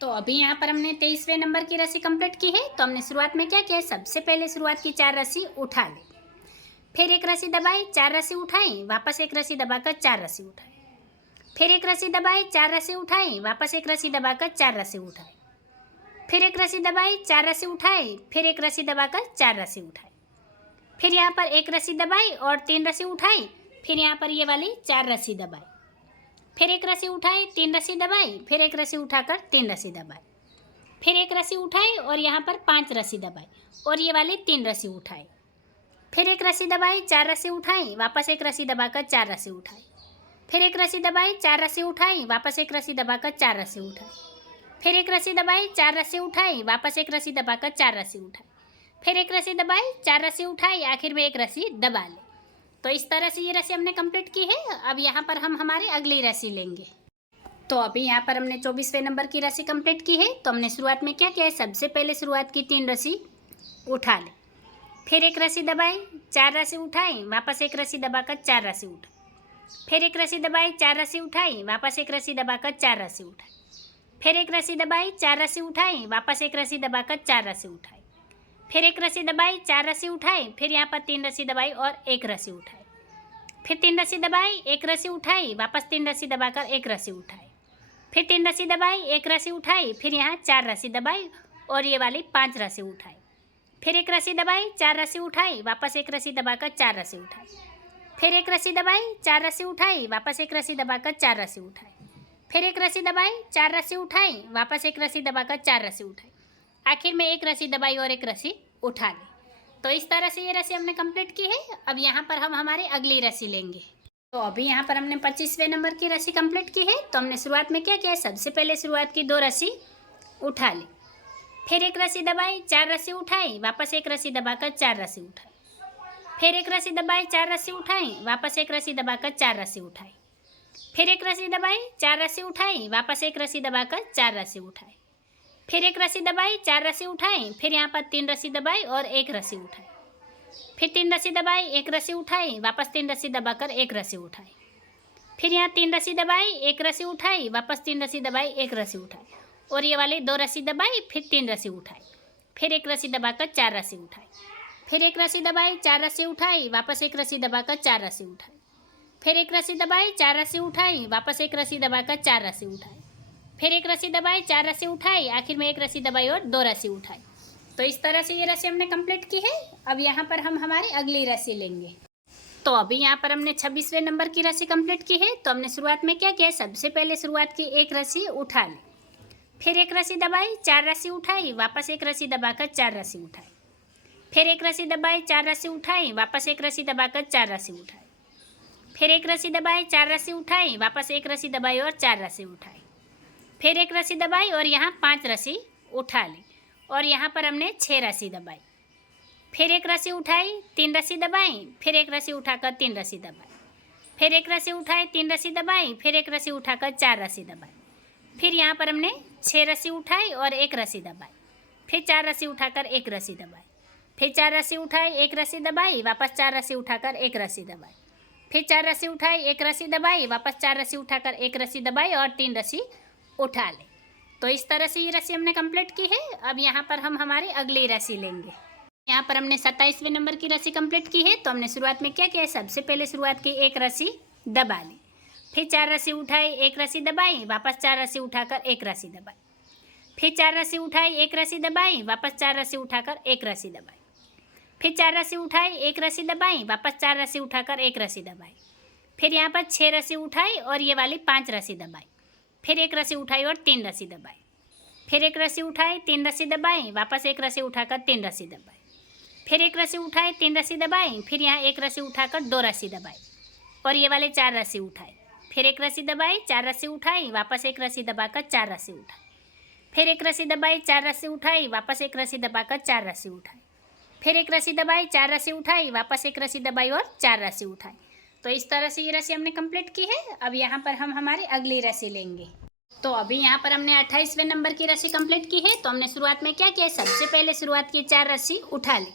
तो अभी यहाँ पर हमने 23वें नंबर की रस्सी कंप्लीट की है। तो हमने शुरुआत में क्या किया, सबसे पहले शुरुआत की 4 रस्सी उठा ली, फिर एक रस्सी दबाई, 4 रस्सी उठाई, वापस एक रस्सी दबाकर 4 रस्सी उठाई, फिर एक रस्सी दबाई, 4 रस्सी उठाई, वापस एक रस्सी दबाकर 4 रस्सी उठाई, फिर एक रस्सी दबाई, 4 रस्सी उठाई, फिर एक रस्सी दबाकर 4 रस्सी उठाई, फिर यहाँ पर एक रस्सी दबाई और 3 रस्सी उठाई, फिर यहाँ पर ये वाली 4 रस्सी दबाई, फिर एक रस्सी उठाई, 3 रस्सी दबाई, फिर एक रस्सी उठाकर 3 रस्सी दबाई, फिर एक रस्सी उठाई और यहाँ पर 5 रस्सी दबाई और ये वाली 3 रस्सी उठाई, फिर एक रस्सी दबाई, 4 रस्सी उठाई, वापस एक रस्सी दबाकर 4 रस्सी उठाई, फिर एक रस्सी दबाई, 4 रस्सी उठाई, वापस एक रस्सी दबाकर 4 रस्सी उठाई, फिर एक रस्सी दबाई, 4 रस्सी उठाई, वापस एक रस्सी दबाकर 4 रस्सी उठाई, फिर एक रस्सी दबाई, 4 रस्सी उठाई, आखिर में एक रस्सी दबा ले। तो इस तरह से ये रस्सी हमने कंप्लीट की है। अब यहाँ पर हम हमारी अगली रस्सी लेंगे। तो अभी यहाँ पर हमने 24वें नंबर की रस्सी कंप्लीट की है। तो हमने शुरुआत में क्या किया है, सबसे पहले शुरुआत की 3 रस्सी उठा ली, फिर एक रस्सी दबाई, 4 रस्सी उठाई, वापस एक रस्सी दबाकर 4 रस्सी उठाई, फिर एक रस्सी दबाई, 4 रस्सी उठाई, वापस एक रस्सी दबाकर 4 रस्सी उठाई, फिर एक रस्सी दबाई, 4 रस्सी उठाई, वापस एक रस्सी दबाकर 4 रस्सी उठाई, फिर एक रस्सी दबाई, 4 रस्सी उठाई, फिर यहाँ पर 3 रस्सी दबाई और एक रस्सी उठाई, फिर 3 रस्सी दबाई, एक रस्सी उठाई, वापस 3 रस्सी दबाकर एक रस्सी उठाई, फिर 3 रस्सी दबाई, एक रस्सी उठाई, फिर यहाँ 4 रस्सी दबाई और ये वाली 5 रस्सी उठाई, फिर एक रस्सी दबाई, 4 रस्सी उठाई, वापस एक रस्सी दबाकर 4 रस्सी उठाई, फिर एक रस्सी दबाई, 4 रस्सी उठाई, वापस एक रस्सी दबाकर 4 रस्सी उठाई, फिर एक रस्सी दबाई, 4 रस्सी उठाई, वापस एक रस्सी दबाकर 4 रस्सी उठाई, आखिर में एक रस्सी दबाई और एक रस्सी उठा ली। तो इस तरह से ये रस्सी हमने कंप्लीट की है। अब यहाँ पर हम हमारी अगली रस्सी लेंगे। तो अभी यहाँ पर हमने 25वें नंबर की रस्सी कंप्लीट की है। तो हमने शुरुआत में क्या किया, सबसे पहले शुरुआत की 2 रस्सी उठा ली, फिर एक रस्सी दबाई, 4 रस्सी उठाई, वापस एक रस्सी दबाकर 4 रस्सी उठाई, फिर एक रस्सी दबाई, 4 रस्सी उठाई, वापस एक रस्सी दबाकर 4 रस्सी उठाई, फिर एक रस्सी दबाई, 4 रस्सी उठाई, वापस एक रस्सी दबाकर 4 रस्सी उठाई, फिर एक रस्सी दबाई, 4 रस्सी उठाई, फिर यहाँ पर 3 रस्सी दबाई और एक रस्सी उठाई, फिर 3 रस्सी दबाई, एक रस्सी उठाई, वापस 3 रस्सी दबाकर एक रस्सी उठाई, फिर यहाँ 3 रस्सी दबाई, एक रस्सी उठाई, वापस 3 रस्सी दबाई, एक रस्सी उठाई और ये वाली 2 रस्सी दबाई, फिर 3 रस्सी उठाई, फिर एक रस्सी दबाकर 4 रस्सी उठाई, फिर एक रस्सी दबाई, 4 रस्सी उठाई, वापस एक रस्सी दबाकर 4 रस्सी उठाई, फिर एक रस्सी दबाई, 4 रस्सी उठाई, वापस एक रस्सी दबाकर 4 रस्सी उठाई, फिर एक रस्सी दबाई, 4 रस्सी उठाई, आखिर में एक रस्सी दबाई और 2 रस्सी उठाई। तो इस तरह से ये रस्सी हमने कंप्लीट की है। अब यहाँ पर हम हमारी अगली रस्सी लेंगे। तो अभी यहाँ पर हमने 26वें नंबर की रस्सी कंप्लीट की है। तो हमने शुरुआत में क्या किया, सबसे पहले शुरुआत की 1 रस्सी उठा ली, फिर एक रस्सी दबाई, 4 रस्सी उठाई, वापस एक रस्सी दबाकर 4 रस्सी उठाई, फिर एक रस्सी दबाई, 4 रस्सी उठाई, वापस एक रस्सी दबाकर 4 रस्सी उठाई, फिर एक रस्सी दबाई, 4 रस्सी उठाई, वापस एक रस्सी दबाई और 4 रस्सी उठाई, फिर एक रस्सी दबाई और यहाँ 5 रस्सी उठा ली और यहाँ पर हमने 6 रस्सी दबाई, फिर एक रस्सी उठाई, 3 रस्सी दबाई, फिर एक रस्सी उठाकर 3 रस्सी दबाई, फिर एक रस्सी उठाई, 3 रस्सी दबाई, फिर एक रस्सी उठाकर 4 रस्सी दबाई, फिर यहाँ पर हमने 6 रस्सी उठाई और एक रस्सी दबाई, फिर 4 रस्सी उठाकर एक रस्सी दबाई, फिर 4 रस्सी उठाई, एक रस्सी दबाई, वापस 4 रस्सी उठाकर एक रस्सी दबाई, फिर 4 रस्सी उठाई, एक रस्सी दबाई, वापस 4 रस्सी उठाकर एक रस्सी दबाई और 3 रस्सी उठा ले। तो इस तरह से ये रस्सी हमने कंप्लीट की है। अब यहाँ पर हम हमारी अगली रस्सी लेंगे। यहाँ पर हमने 27वें नंबर की रस्सी कंप्लीट की है। तो हमने शुरुआत में क्या किया है, सबसे पहले शुरुआत की एक रस्सी दबा ली, फिर 4 रस्सी उठाई, एक रस्सी दबाई, वापस 4 रस्सी उठाकर एक रस्सी दबाई, फिर 4 रस्सी उठाई, एक रस्सी दबाई, वापस 4 रस्सी उठाकर एक रस्सी दबाई, फिर 4 रस्सी उठाई, एक रस्सी दबाई, वापस 4 रस्सी उठाकर एक रस्सी दबाई, फिर यहाँ पर 6 रस्सी उठाई और ये वाली 5 रस्सी दबाई, फिर एक रस्सी उठाई और 3 रस्सी दबाई, फिर एक रस्सी उठाई, 3 रस्सी दबाई, वापस एक रस्सी उठाकर 3 रस्सी दबाई, फिर एक रस्सी उठाई, 3 रस्सी दबाई, फिर यहाँ एक रस्सी उठाकर 2 रस्सी दबाई और ये वाले 4 रस्सी उठाई, फिर एक रस्सी दबाई, 4 रस्सी उठाई, वापस एक रस्सी दबाकर 4 रस्सी उठाई, फिर एक रस्सी दबाई, 4 रस्सी उठाई, वापस एक रस्सी दबाकर 4 रस्सी उठाई, फिर एक रस्सी दबाई, 4 रस्सी उठाई, वापस एक रस्सी दबाई और 4 रस्सी उठाई। तो इस तरह से ये रस्सी हमने कंप्लीट की है। अब यहाँ पर हम हमारी अगली रस्सी लेंगे। तो अभी यहाँ पर हमने 28वें नंबर की रस्सी कंप्लीट की है। तो हमने शुरुआत में क्या किया, सबसे पहले शुरुआत की 4 रस्सी उठा ली,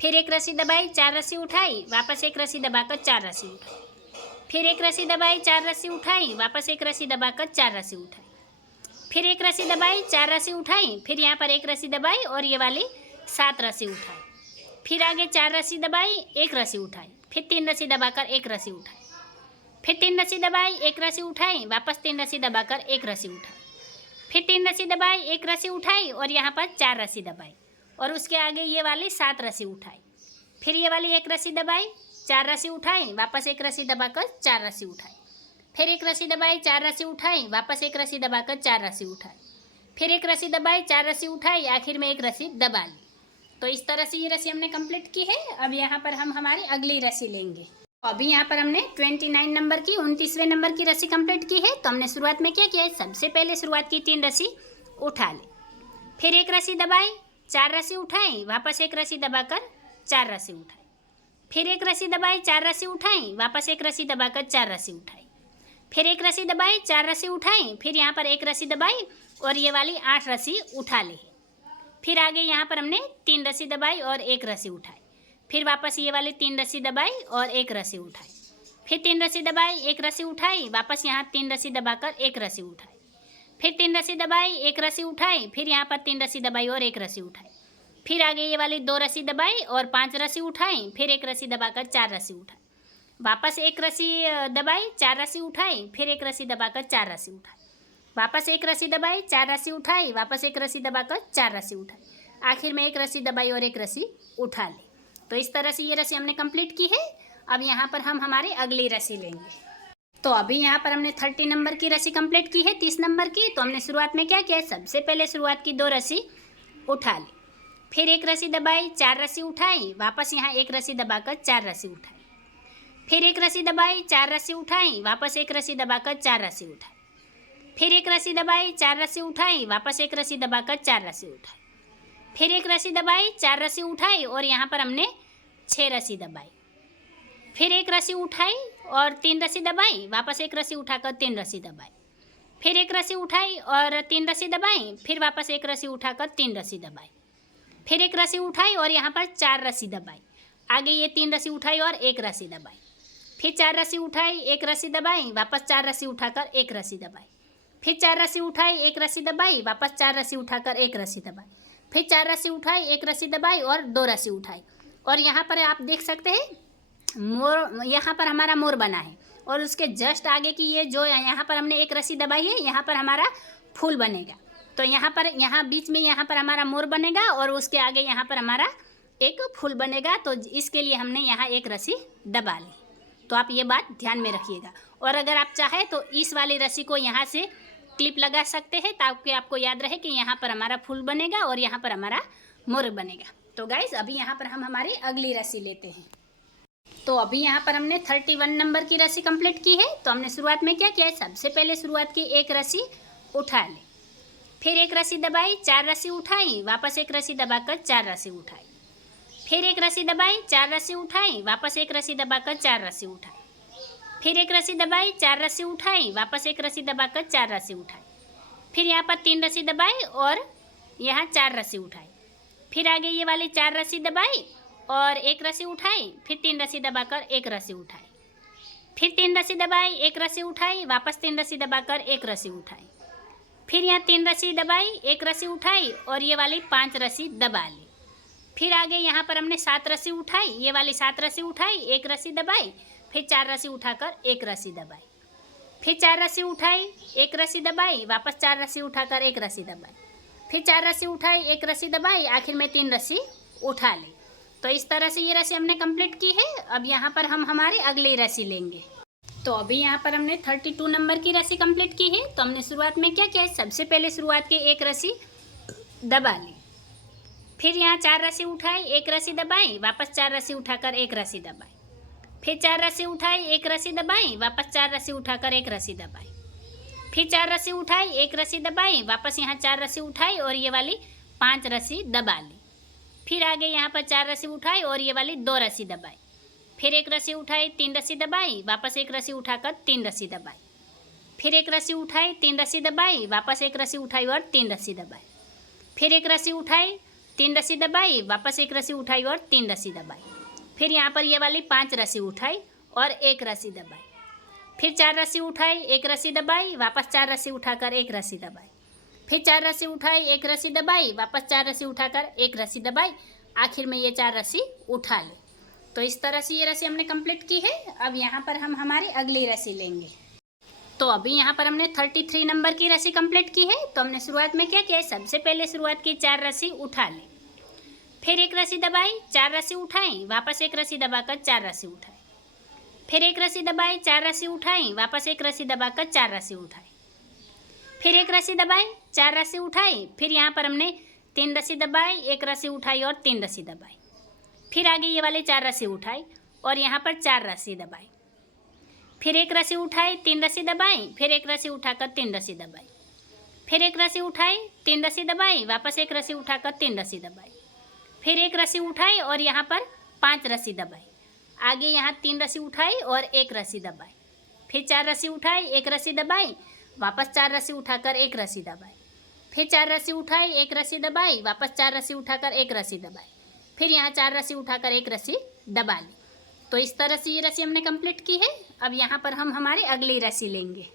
फिर एक रस्सी दबाई, 4 रस्सी उठाई, वापस एक रस्सी दबाकर 4 रस्सी उठाई, फिर एक रस्सी दबाई, 4 रस्सी उठाई, वापस एक रस्सी दबाकर 4 रस्सी उठाई, फिर एक रस्सी दबाई, 4 रस्सी उठाई, फिर यहाँ पर एक रस्सी दबाई और ये वाली 7 रस्सी उठाई, फिर आगे 4 रस्सी दबाई, एक रस्सी उठाई, फिर 3 रस्सी दबाकर एक रस्सी उठाई, फिर 3 रस्सी दबाई, एक रस्सी उठाई, वापस 3 रस्सी दबाकर एक रस्सी उठाई, फिर 3 रस्सी दबाई, एक रस्सी उठाई और यहाँ पर 4 रस्सी दबाई और उसके आगे ये वाली 7 रस्सी उठाई, फिर ये वाली एक रस्सी दबाई, 4 रस्सी उठाई, वापस एक रस्सी दबाकर 4 रस्सी उठाई, फिर एक रस्सी दबाई, 4 रस्सी उठाई, वापस एक रस्सी दबाकर 4 रस्सी उठाई, फिर एक रस्सी दबाई, 4 रस्सी उठाई, आखिर में एक रस्सी दबा ली। तो इस तरह से ये रस्सी हमने कंप्लीट की है। अब यहाँ पर हम हमारी अगली रस्सी लेंगे। अभी यहाँ पर हमने 29 नंबर की 29वें नंबर की रस्सी कंप्लीट की है। तो हमने शुरुआत में क्या किया है, सबसे पहले शुरुआत की 3 रस्सी उठा ली, फिर एक रस्सी दबाई, 4 रस्सी उठाई, वापस एक रस्सी दबाकर 4 रस्सी उठाई, फिर एक रस्सी दबाई, 4 रस्सी उठाई, वापस एक रस्सी दबाकर 4 रस्सी उठाई, फिर एक रस्सी दबाई, 4 रस्सी उठाई, फिर यहाँ पर एक रस्सी दबाई और ये वाली 8 रस्सी उठा ली, फिर आगे यहाँ पर हमने 3 रस्सी दबाई और एक रस्सी उठाई, फिर वापस ये वाली 3 रस्सी दबाई और एक रस्सी उठाई, फिर 3 रस्सी दबाई, एक रस्सी उठाई, वापस यहाँ 3 रस्सी दबाकर एक रस्सी उठाई, फिर 3 रस्सी दबाई, एक रस्सी उठाई, फिर यहाँ पर 3 रस्सी दबाई और एक रस्सी उठाई, फिर आगे ये वाली 2 रस्सी दबाई और 5 रस्सी उठाई, फिर एक रस्सी दबाकर 4 रस्सी उठाई, वापस एक रस्सी दबाई, 4 रस्सी उठाई, फिर एक रस्सी दबाकर 4 रस्सी उठाई, वापस एक रस्सी दबाई, 4 रस्सी उठाई, वापस एक रस्सी दबाकर 4 रस्सी उठाई, आखिर में एक रस्सी दबाई और एक रस्सी उठा ली। तो इस तरह से ये रस्सी हमने कंप्लीट की है। अब यहाँ पर हम हमारी अगली रस्सी लेंगे। तो अभी यहाँ पर हमने 30 नंबर की रस्सी कंप्लीट की है 30 नंबर की। तो हमने शुरुआत में क्या किया, सबसे पहले शुरुआत की 2 रस्सी उठा ली, फिर एक रस्सी दबाई, 4 रस्सी उठाई, वापस यहाँ एक रस्सी दबाकर 4 रस्सी उठाई, फिर एक रस्सी दबाई, 4 रस्सी उठाई, वापस एक रस्सी दबाकर 4 रस्सी उठाई, फिर एक रस्सी दबाई, 4 रस्सी उठाई, वापस एक रस्सी दबाकर 4 रस्सी उठाई, फिर एक रस्सी दबाई, 4 रस्सी उठाई और यहाँ पर हमने 6 रस्सी दबाई, फिर एक रस्सी उठाई और 3 रस्सी दबाई, वापस एक रस्सी उठाकर 3 रस्सी दबाई, फिर एक रस्सी उठाई और 3 रस्सी दबाई, फिर वापस एक रस्सी उठाकर 3 रस्सी दबाई, फिर एक रस्सी उठाई और यहाँ पर 4 रस्सी दबाई, आगे ये 3 रस्सी उठाई और एक रस्सी दबाई, फिर 4 रस्सी उठाई, एक रस्सी दबाई, वापस 4 रस्सी उठाकर एक रस्सी दबाई, फिर 4 रस्सी उठाई, एक रस्सी दबाई, वापस 4 रस्सी उठाकर एक रस्सी दबाई, फिर 4 रस्सी उठाई, एक रस्सी दबाई और 2 रस्सी उठाई। और यहाँ पर आप देख सकते हैं मोर, यहाँ पर हमारा मोर बना है और उसके जस्ट आगे की ये जो यहाँ पर हमने एक रस्सी दबाई है, यहाँ पर हमारा फूल बनेगा। तो यहाँ बीच में यहाँ पर हमारा मोर बनेगा और उसके आगे यहाँ पर हमारा एक फूल बनेगा। तो इसके लिए हमने यहाँ एक रस्सी दबा ली। तो आप ये बात ध्यान में रखिएगा। और अगर आप चाहें तो इस वाली रस्सी को यहाँ से क्लिप लगा सकते हैं ताकि आपको याद रहे कि यहाँ पर हमारा फूल बनेगा और यहाँ पर हमारा मोर बनेगा। तो गाइज अभी यहाँ पर हम हमारी अगली रस्सी लेते हैं। तो अभी यहाँ पर हमने 31 नंबर की रस्सी कंप्लीट की है। तो हमने शुरुआत में क्या किया है, सबसे पहले शुरुआत की एक रस्सी उठा ली, फिर एक रस्सी दबाई, 4 रस्सी उठाई, वापस एक रस्सी दबाकर 4 रस्सी उठाई, फिर एक रस्सी दबाई, 4 रस्सी उठाई, वापस एक रस्सी दबाकर 4 रस्सी उठाई, फिर एक रस्सी दबाई, 4 रस्सी उठाई, वापस एक रस्सी दबाकर 4 रस्सी उठाई, फिर यहाँ पर 3 रस्सी दबाई और यहाँ 4 रस्सी उठाई, फिर आगे ये वाली 4 रस्सी दबाई और एक रस्सी उठाई, फिर 3 रस्सी दबाकर एक रस्सी उठाई, फिर 3 रस्सी दबाई, एक रस्सी उठाई, वापस 3 रस्सी दबाकर एक रस्सी उठाई, फिर यहाँ 3 रस्सी दबाई, एक रस्सी उठाई और ये वाली 5 रस्सी दबा ली, फिर आगे यहाँ पर हमने 7 रस्सी उठाई, ये वाली 7 रस्सी उठाई, एक रस्सी दबाई, फिर 4 रस्सी उठाकर एक रस्सी दबाई, फिर 4 रस्सी उठाई, एक रस्सी दबाई, वापस 4 रस्सी उठाकर एक रस्सी दबाई, फिर 4 रस्सी उठाई, एक रस्सी दबाई, आखिर में 3 रस्सी उठा ली। तो इस तरह से ये रस्सी हमने कंप्लीट की है। अब यहाँ पर हम हमारी अगली रस्सी लेंगे। तो अभी यहाँ पर हमने 32 नंबर की रस्सी कंप्लीट की है। तो हमने शुरुआत में क्या किया है, सबसे पहले शुरुआत की एक रस्सी दबा ली, फिर यहाँ 4 रस्सी उठाई, एक रस्सी दबाई, वापस 4 रस्सी उठाकर एक रस्सी दबाई, फिर 4 रस्सी उठाई, एक रस्सी दबाई, वापस 4 रस्सी उठाकर एक रस्सी दबाई, फिर 4 रस्सी उठाई, एक रस्सी दबाई, वापस यहाँ 4 रस्सी उठाई और ये वाली 5 रस्सी दबा ली, फिर आगे यहाँ पर 4 रस्सी उठाई और ये वाली 2 रस्सी दबाई, फिर एक रस्सी उठाई, 3 रस्सी दबाई, वापस एक रस्सी उठाकर 3 रस्सी दबाई, फिर एक रस्सी उठाई, 3 रस्सी दबाई, वापस एक रस्सी उठाई और 3 रस्सी दबाई, फिर एक रस्सी उठाई, 3 रस्सी दबाई, वापस एक रस्सी उठाई और 3 रस्सी दबाई, फिर यहाँ पर ये वाली 5 रस्सी उठाई और एक रस्सी दबाई, फिर 4 रस्सी उठाई, एक रस्सी दबाई, वापस 4 रस्सी उठाकर एक रस्सी दबाई, फिर 4 रस्सी उठाई, एक रस्सी दबाई, वापस 4 रस्सी उठाकर एक रस्सी दबाई, आखिर में ये 4 रस्सी उठा ली। तो इस तरह से ये रस्सी हमने कंप्लीट की है। अब यहाँ पर हम हमारी अगली रस्सी लेंगे। तो अभी यहाँ पर हमने 33 नंबर की रस्सी कंप्लीट की है। तो हमने शुरुआत में क्या किया है, सबसे पहले शुरुआत की 4 रस्सी उठा ली, फिर एक रस्सी दबाई, 4 रस्सी उठाई, वापस एक रस्सी दबाकर 4 रस्सी उठाई, फिर एक रस्सी दबाई, 4 रस्सी उठाई, वापस एक रस्सी दबाकर 4 रस्सी उठाई, फिर एक रस्सी दबाई, 4 रस्सी उठाई, फिर यहाँ पर हमने 3 रस्सी दबाई, एक रस्सी उठाई और 3 रस्सी दबाई, फिर आगे ये वाले 4 रस्सी उठाई और यहाँ पर 4 रस्सी दबाई, फिर एक रस्सी उठाई, 3 रस्सी दबाई, फिर एक रस्सी उठाकर 3 रस्सी दबाई, फिर एक रस्सी उठाई, 3 रस्सी दबाई, वापस एक रस्सी उठाकर 3 रस्सी दबाई, फिर एक रस्सी उठाई और यहाँ पर 5 रस्सी दबाई, आगे यहाँ 3 रस्सी उठाई और एक रस्सी दबाई, फिर 4 रस्सी उठाई, एक रस्सी दबाई, वापस 4 रस्सी उठाकर एक रस्सी दबाई, फिर 4 रस्सी उठाई, एक रस्सी दबाई, वापस 4 रस्सी उठाकर एक रस्सी दबाई, फिर यहाँ 4 रस्सी उठाकर एक रस्सी दबा ली। तो इस तरह से ये रस्सी हमने कंप्लीट की है। अब यहाँ पर हम हमारी अगली रस्सी लेंगे।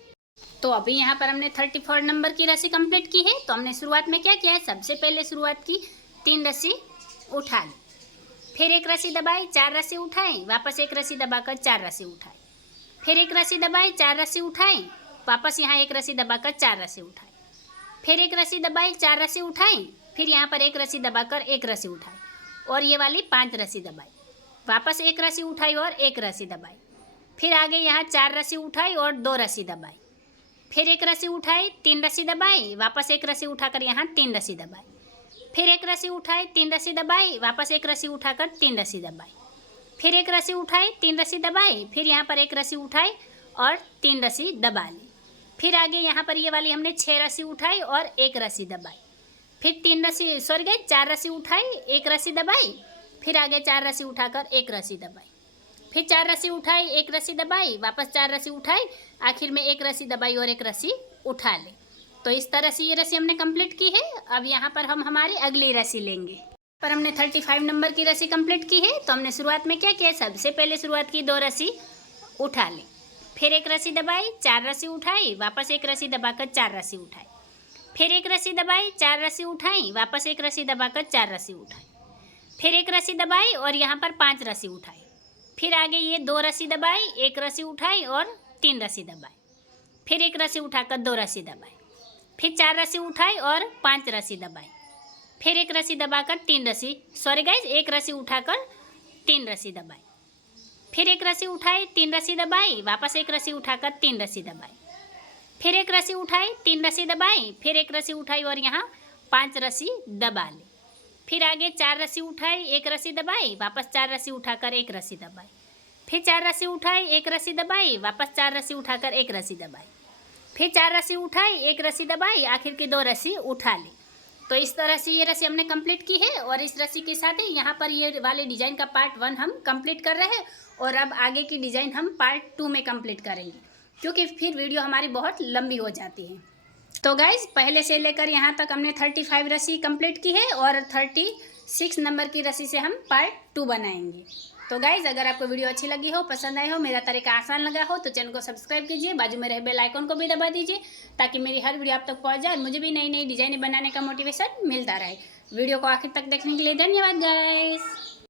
तो अभी यहाँ पर हमने 34 नंबर की रस्सी कंप्लीट की है। तो हमने शुरुआत में क्या किया है, सबसे पहले शुरुआत की 3 रस्सी उठा ली, फिर एक रस्सी दबाई, 4 रस्सी उठाई, वापस एक रस्सी दबाकर 4 रस्सी उठाई, फिर एक रस्सी दबाई, 4 रस्सी उठाई, वापस यहाँ एक रस्सी दबाकर 4 रस्सी उठाई, फिर एक रस्सी दबाई, 4 रस्सी उठाई, फिर यहाँ पर एक रस्सी दबाकर एक रस्सी उठाई और ये वाली 5 रस्सी दबाई, वापस एक रस्सी उठाई और एक रस्सी दबाई, फिर आगे यहाँ 4 रस्सी उठाई और 2 रस्सी दबाई, फिर एक रस्सी उठाई, 3 रस्सी दबाई, वापस एक रस्सी उठाकर यहाँ 3 रस्सी दबाई, फिर एक रस्सी उठाई, 3 रस्सी दबाई, वापस एक रस्सी उठाकर 3 रस्सी दबाई, फिर एक रस्सी उठाई, 3 रस्सी दबाई, फिर यहाँ पर एक रस्सी उठाई और 3 रस्सी दबा ली, फिर आगे यहाँ पर ये वाली हमने 6 रस्सी उठाई और एक रस्सी दबाई, फिर 4 रस्सी उठाई, एक रस्सी दबाई, फिर आगे 4 रस्सी उठाकर एक रस्सी दबाई, फिर 4 रस्सी उठाई, एक रस्सी दबाई, वापस 4 रस्सी उठाई, आखिर में एक रस्सी दबाई और एक रस्सी उठा ली। तो इस तरह से ये रस्सी हमने कंप्लीट की है। अब यहाँ पर हम हमारी अगली रस्सी लेंगे। पर हमने 35 नंबर की रस्सी कंप्लीट की है। तो हमने शुरुआत में क्या किया, सबसे पहले शुरुआत की 2 रस्सी उठा ली, फिर एक रस्सी दबाई, 4 रस्सी उठाई, वापस एक रस्सी दबाकर 4 रस्सी उठाई, फिर एक रस्सी दबाई, 4 रस्सी उठाई, वापस एक रस्सी दबाकर 4 रस्सी उठाई, फिर एक रस्सी दबाई और यहाँ पर 5 रस्सी उठाई, फिर आगे ये 2 रस्सी दबाई, एक रस्सी उठाई और 3 रस्सी दबाई, फिर एक रस्सी उठाकर 2 रस्सी दबाई, फिर 4 रस्सी उठाई और 5 रस्सी दबाई, फिर एक रस्सी दबाकर 3 रस्सी एक रस्सी उठाकर 3 रस्सी दबाई, फिर एक रस्सी उठाई, 3 रस्सी दबाई, वापस एक रस्सी उठाकर 3 रस्सी दबाई, फिर एक रस्सी उठाई, 3 रस्सी दबाई, फिर एक रस्सी उठाई और यहाँ 5 रस्सी दबा ली, फिर आगे 4 रस्सी उठाई, 1 रस्सी दबाई, वापस 4 रस्सी उठाकर 1 रस्सी दबाई, फिर 4 रस्सी उठाई, 1 रस्सी दबाई, वापस 4 रस्सी उठाकर 1 रस्सी दबाई, फिर 4 रस्सी उठाई, 1 रस्सी दबाई, आखिर की 2 रस्सी उठा ली। तो इस तरह से ये रस्सी हमने कंप्लीट की है और इस रस्सी के साथ ही यहाँ पर ये वाले डिज़ाइन का पार्ट 1 हम कंप्लीट कर रहे हैं और अब आगे की डिज़ाइन हम पार्ट 2 में कंप्लीट करेंगे, क्योंकि फिर वीडियो हमारी बहुत लंबी हो जाती है। तो गाइज़ पहले से लेकर यहाँ तक हमने 35 रस्सी कंप्लीट की है और 36 नंबर की रस्सी से हम पार्ट 2 बनाएंगे। तो गाइज़ अगर आपको वीडियो अच्छी लगी हो, पसंद आई हो, मेरा तरीका आसान लगा हो तो चैनल को सब्सक्राइब कीजिए, बाजू में रहे बेल आइकन को भी दबा दीजिए ताकि मेरी हर वीडियो आप तक पहुँच जाए, मुझे भी नई नई डिज़ाइनें बनाने का मोटिवेशन मिलता रहे। वीडियो को आखिर तक देखने के लिए धन्यवाद गाइज़।